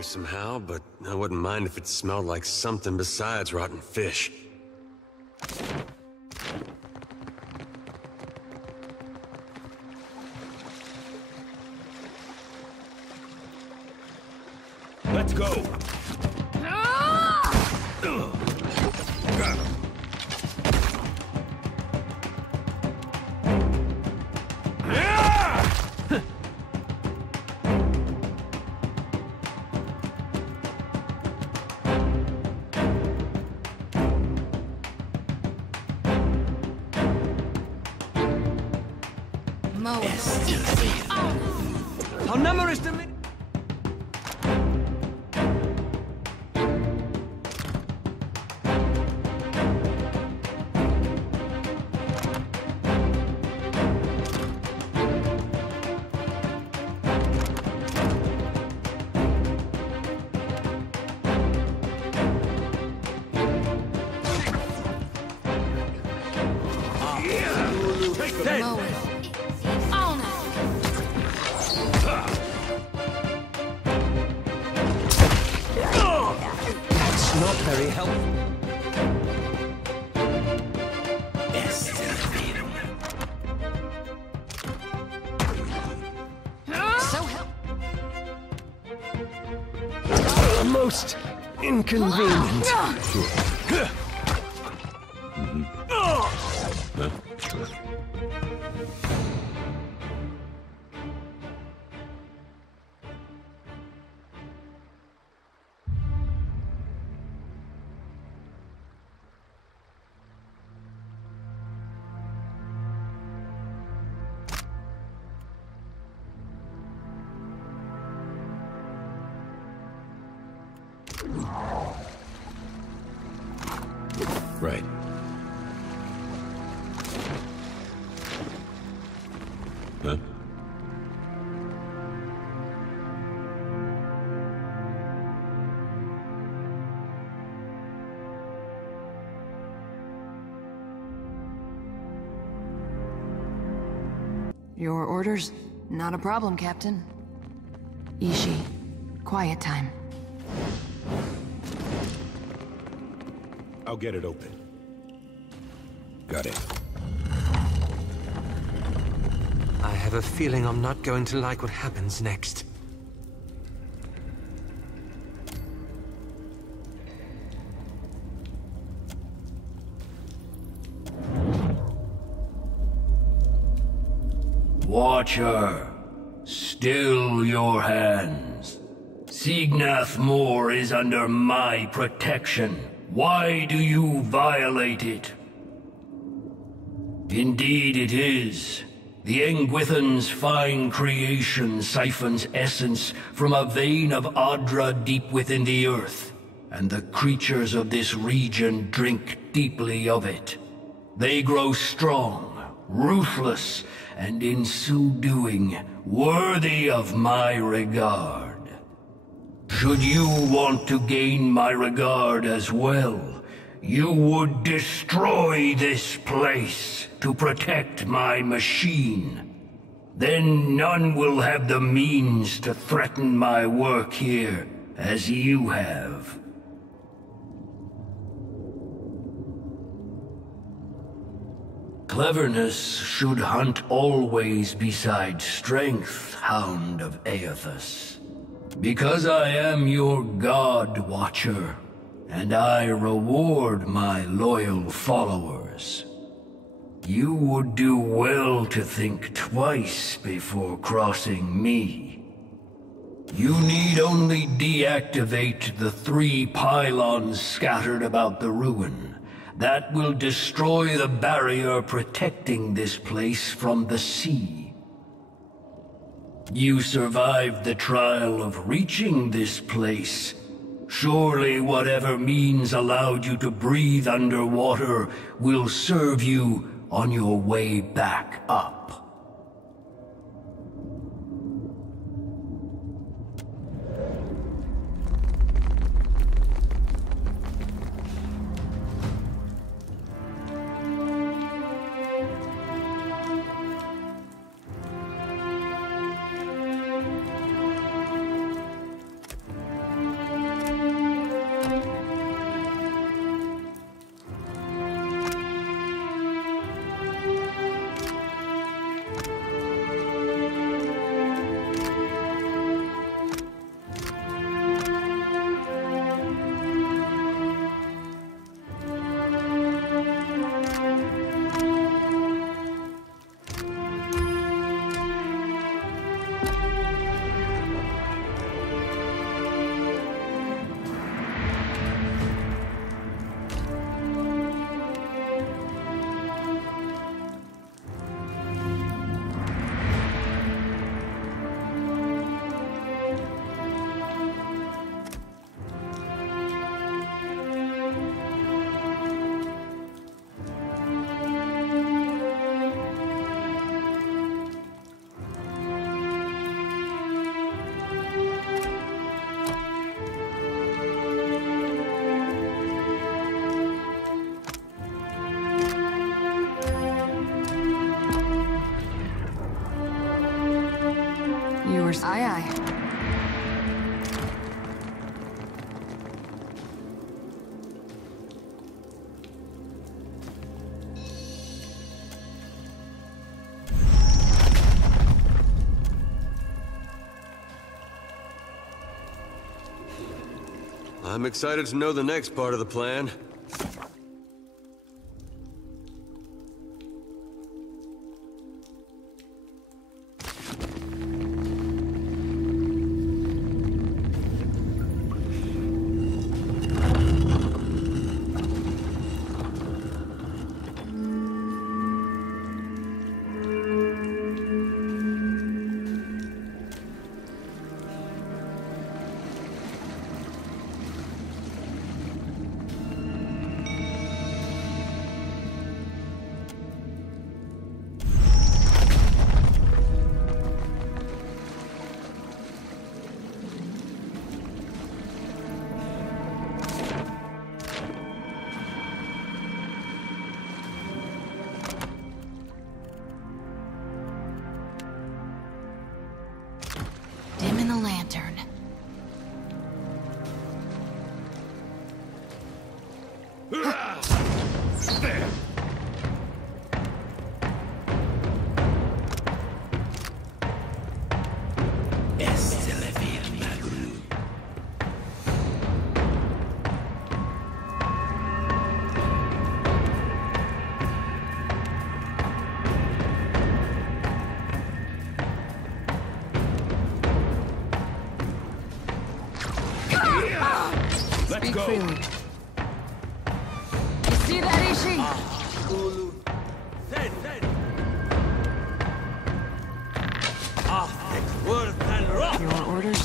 here somehow, but I wouldn't mind if it smelled like something besides rotten fish. Let's go! How numerous the min- Not very helpful. Most inconvenient. Right. Huh? Your orders? Not a problem, Captain. Ishi, quiet time. I'll get it open. Got it. I have a feeling I'm not going to like what happens next. Watcher, still your hands. Signath Mor is under my protection. Why do you violate it? Indeed it is. The Engwithan's fine creation siphons essence from a vein of Adra deep within the earth, and the creatures of this region drink deeply of it. They grow strong, ruthless, and in so doing, worthy of my regard. Should you want to gain my regard as well, you would destroy this place to protect my machine. Then none will have the means to threaten my work here as you have. Cleverness should hunt always beside strength, Hound of Aethys. Because I am your God, Watcher, and I reward my loyal followers. You would do well to think twice before crossing me. You need only deactivate the 3 pylons scattered about the ruin. That will destroy the barrier protecting this place from the sea. You survived the trial of reaching this place. Surely whatever means allowed you to breathe underwater will serve you on your way back up. yours. Aye, aye. I'm excited to know the next part of the plan. Dimming the lantern. There! Let's Speak go! freely. You see that, Ishi? Your orders?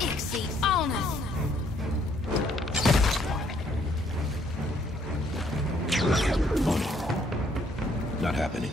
Ixie, on us! Not happening.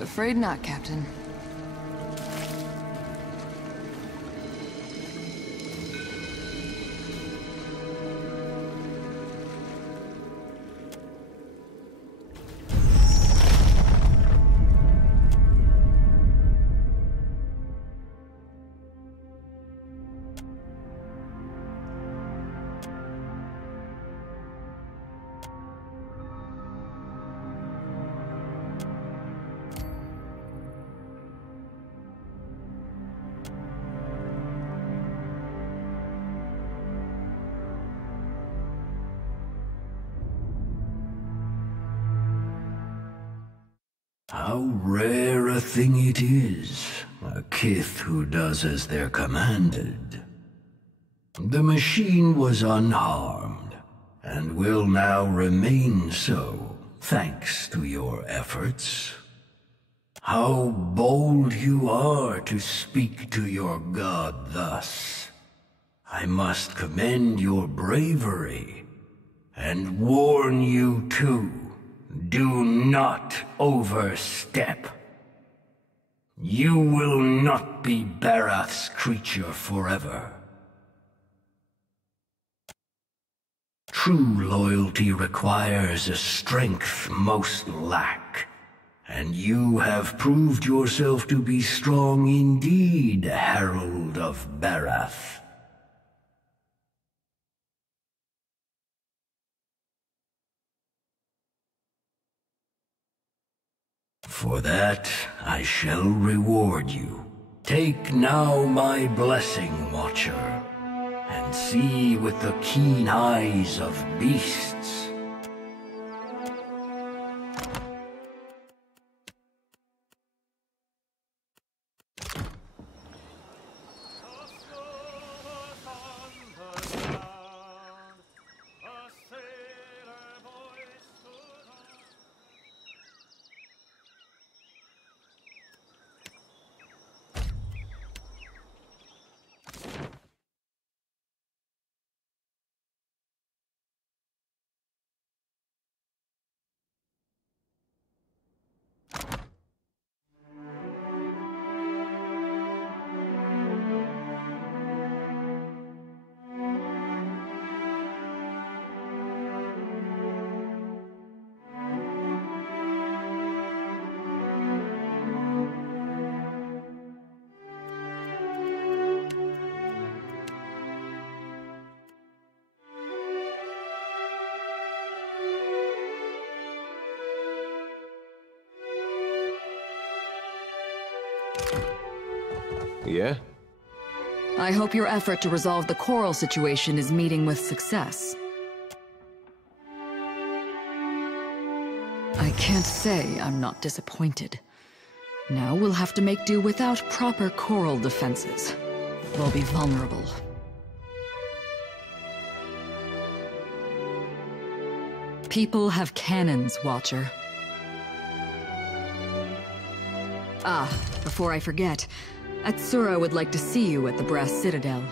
Afraid not, Captain. How rare a thing it is, a kith who does as they're commanded. The machine was unharmed, and will now remain so, thanks to your efforts. How bold you are to speak to your god thus. I must commend your bravery, and warn you too. Do not overstep. You will not be Barath's creature forever. True loyalty requires a strength most lack, and you have proved yourself to be strong indeed, Herald of Barath. For that, I shall reward you. Take now my blessing, Watcher, and see with the keen eyes of beasts. Yeah? I hope your effort to resolve the coral situation is meeting with success. I can't say I'm not disappointed. Now we'll have to make do without proper coral defenses. We'll be vulnerable. People have cannons, Watcher. Ah, before I forget, Atsura would like to see you at the Brass Citadel.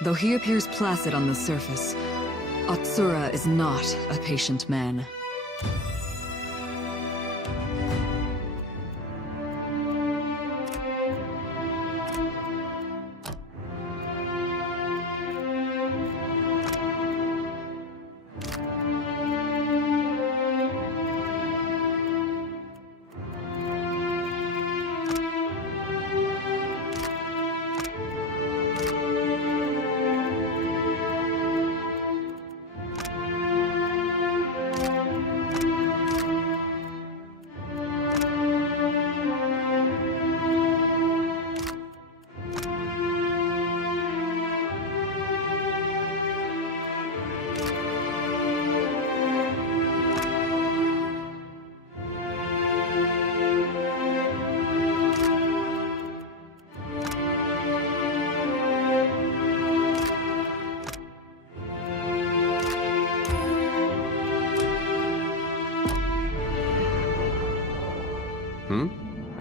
Though he appears placid on the surface, Atsura is not a patient man.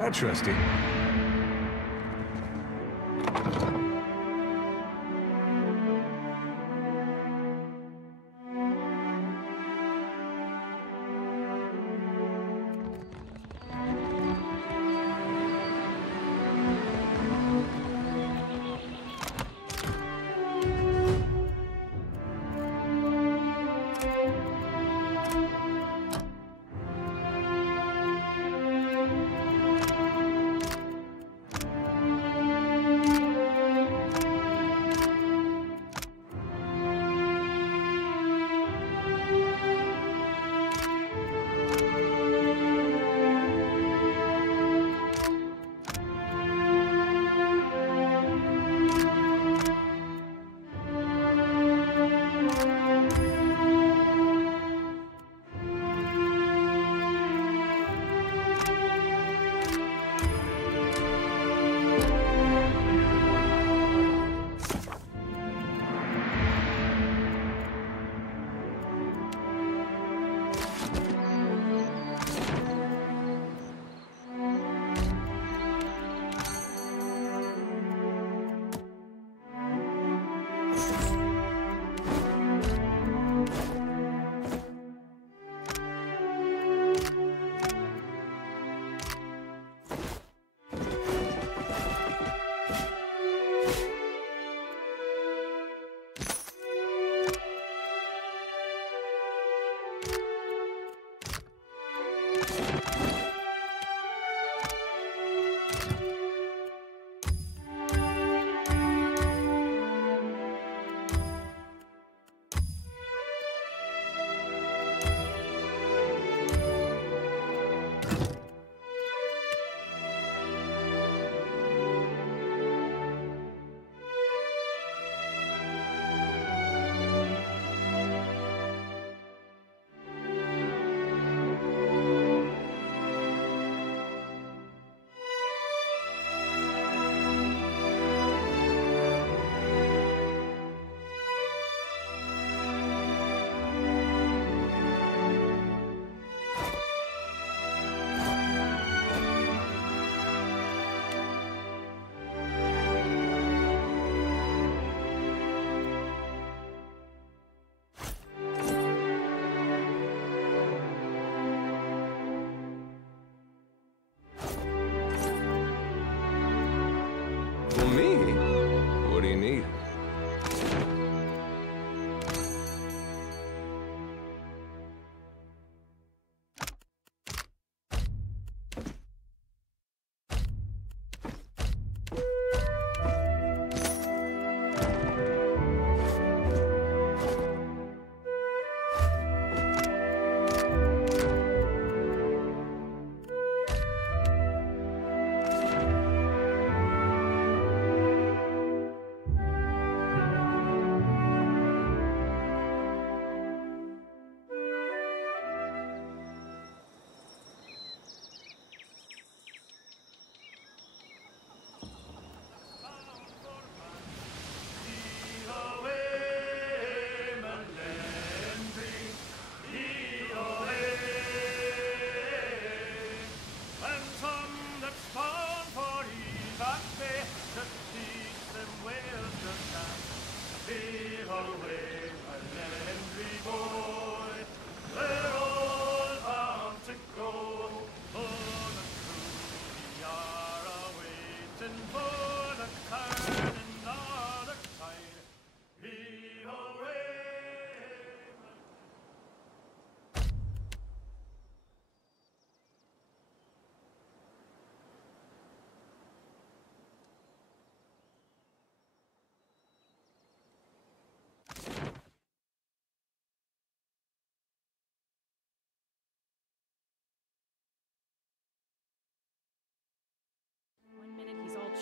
Interesting. For me? What do you need?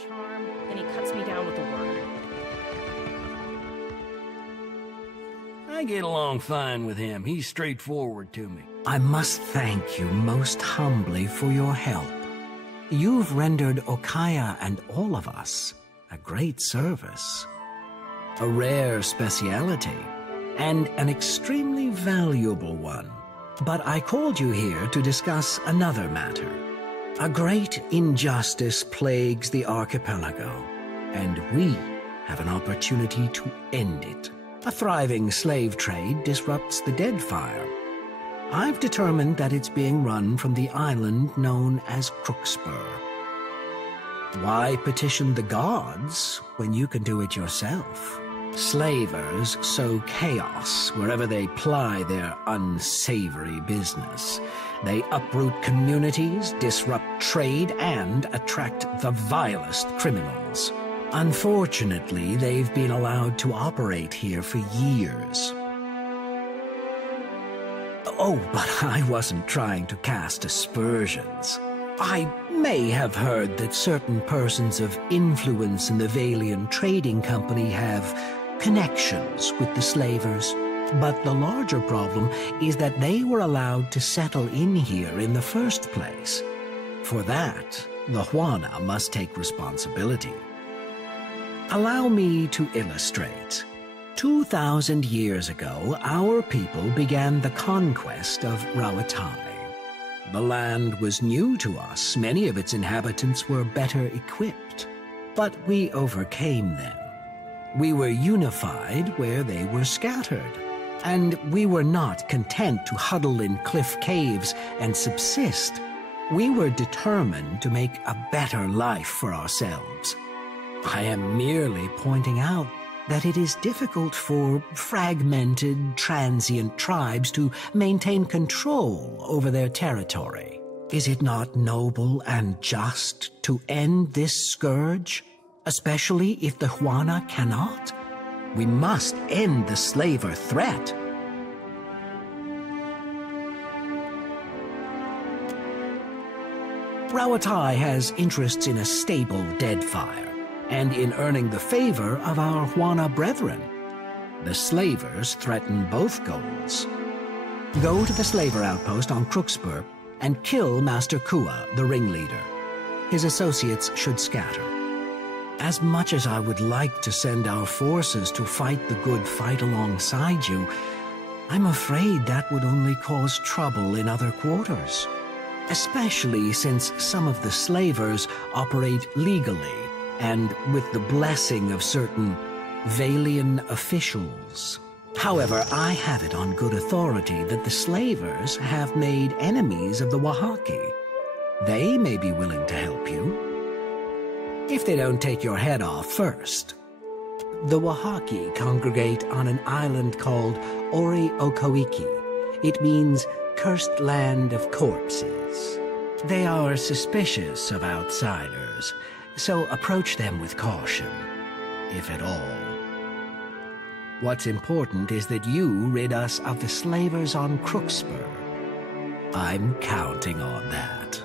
charm, then he cuts me down with a word. I get along fine with him. He's straightforward to me. I must thank you most humbly for your help. You've rendered Okaya and all of us a great service. A rare speciality, and an extremely valuable one. But I called you here to discuss another matter. A great injustice plagues the archipelago, and we have an opportunity to end it. A thriving slave trade disrupts the Deadfire. I've determined that it's being run from the island known as Crookspur. Why petition the gods when you can do it yourself? Slavers sow chaos wherever they ply their unsavory business. They uproot communities, disrupt trade, and attract the vilest criminals. Unfortunately, they've been allowed to operate here for years. Oh, but I wasn't trying to cast aspersions. I may have heard that certain persons of influence in the Valian Trading Company have connections with the slavers. But the larger problem is that they were allowed to settle in here in the first place. For that, the Huana must take responsibility. Allow me to illustrate. 2,000 years ago, our people began the conquest of Rawatai. The land was new to us. Many of its inhabitants were better equipped. But we overcame them. We were unified where they were scattered. And we were not content to huddle in cliff caves and subsist. We were determined to make a better life for ourselves. I am merely pointing out that it is difficult for fragmented, transient tribes to maintain control over their territory. Is it not noble and just to end this scourge, especially if the Huana cannot? We must end the slaver threat. Rawatai has interests in a stable Deadfire, and in earning the favor of our Huana brethren. The slavers threaten both goals. Go to the slaver outpost on Crookspur and kill Master Kua, the ringleader. His associates should scatter. As much as I would like to send our forces to fight the good fight alongside you, I'm afraid that would only cause trouble in other quarters. Especially since some of the slavers operate legally and with the blessing of certain Valian officials. However, I have it on good authority that the slavers have made enemies of the Wahaki. They may be willing to help you, if they don't take your head off first. The Wahaki congregate on an island called Ori Okoiki. It means cursed land of corpses. They are suspicious of outsiders, so approach them with caution, if at all. What's important is that you rid us of the slavers on Crookspur. I'm counting on that.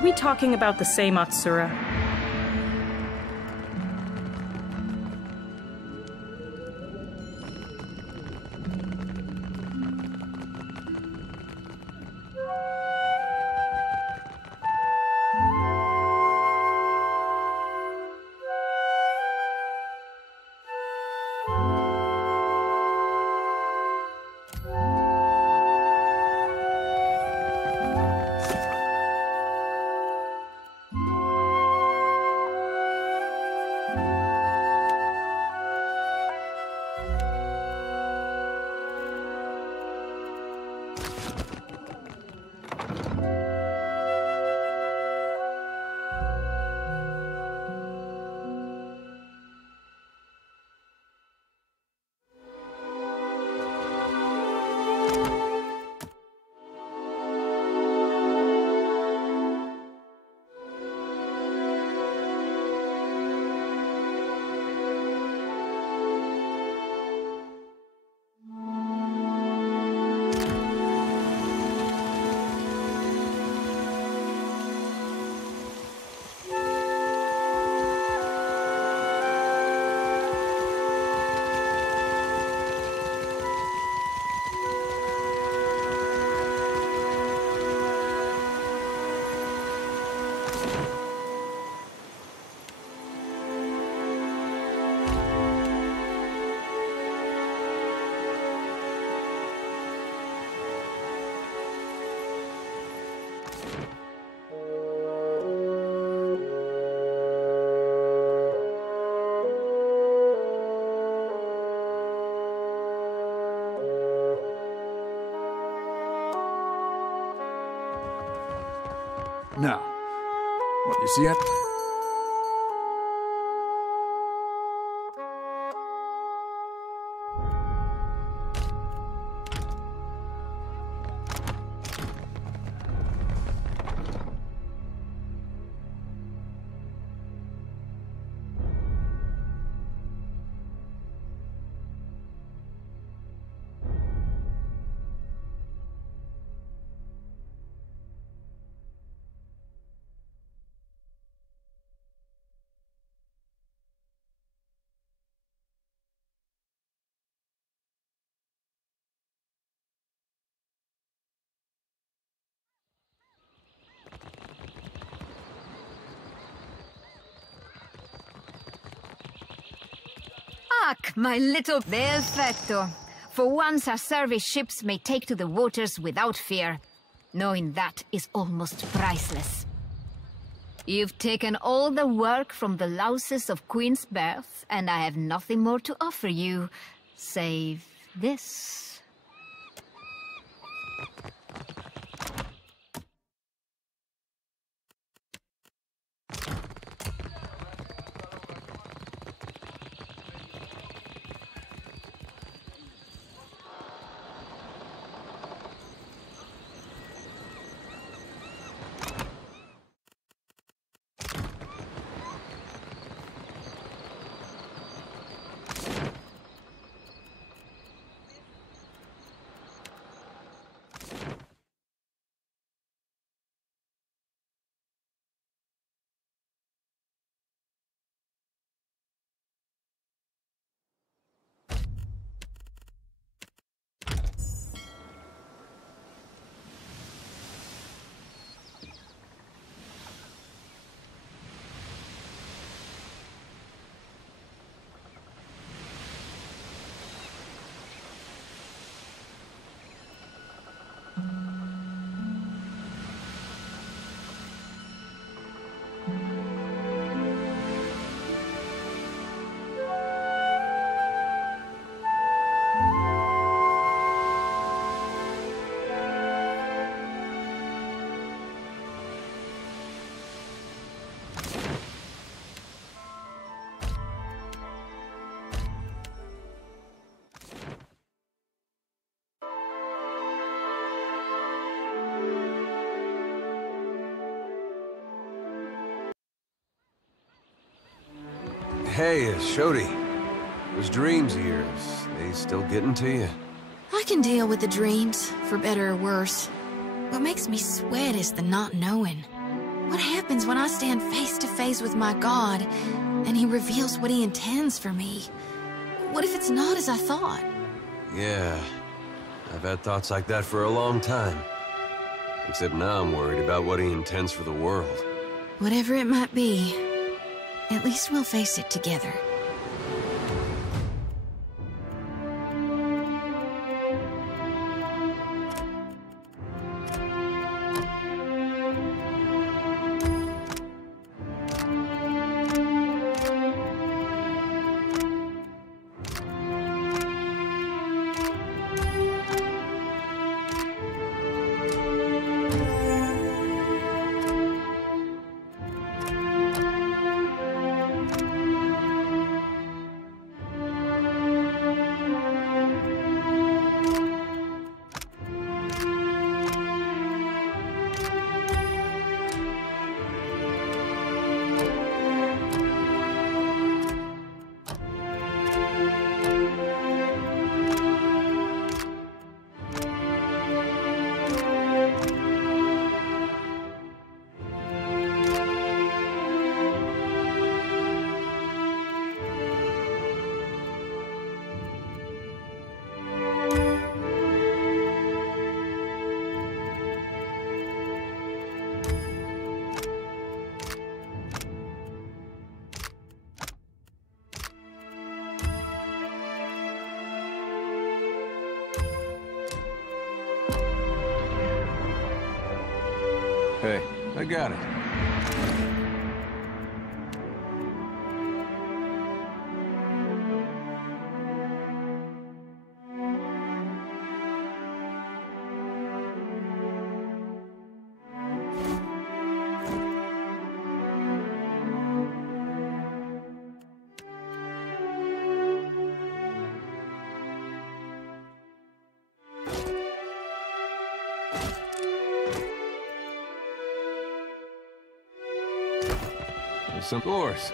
Are we talking about the same Atsura? Now, what, you see it? Ach, my little... Perfecto. For once, our service ships may take to the waters without fear. Knowing that is almost priceless. You've taken all the work from the louses of Queen's Birth, and I have nothing more to offer you, save this. Hey, Shodi. Those dreams of yours, they still getting to you? I can deal with the dreams, for better or worse. What makes me sweat is the not knowing. What happens when I stand face to face with my God, and he reveals what he intends for me? What if it's not as I thought? Yeah, I've had thoughts like that for a long time. Except now I'm worried about what he intends for the world. Whatever it might be, at least we'll face it together. Hey, I got it. Of course.